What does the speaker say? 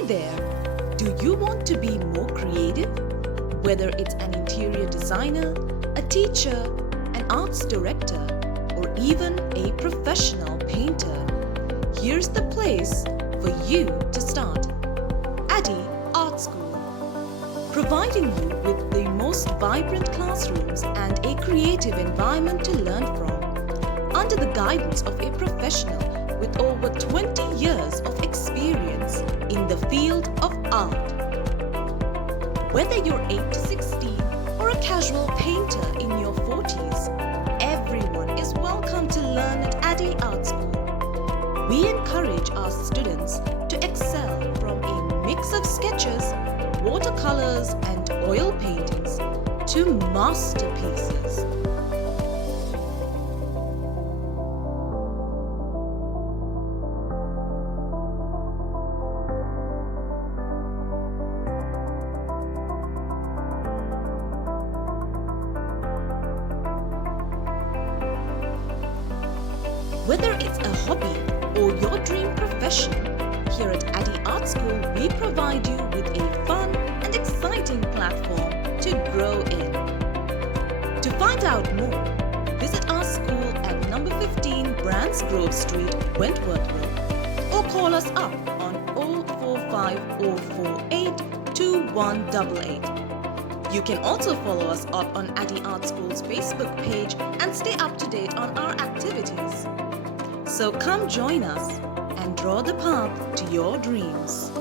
Hi there! Do you want to be more creative? Whether it's an interior designer, a teacher, an arts director, or even a professional painter, here's the place for you to start. Ati Art School, providing you with the most vibrant classrooms and a creative environment to learn from, under the guidance of a professional with over 20 years of experience in the field of art. Whether you're 8 to 16 or a casual painter in your 40s, everyone is welcome to learn at Ati Art School. We encourage our students to excel from a mix of sketches, watercolors and oil paintings to masterpieces. Whether it's a hobby or your dream profession, here at Ati Art School we provide you with a fun and exciting platform to grow in. To find out more, visit our school at number 15 Brands Grove Street, Wentworth Road, or call us up on 045 048 2188. You can also follow us up on Ati Art School's Facebook page and stay up to date on our activities. So come join us and draw the path to your dreams.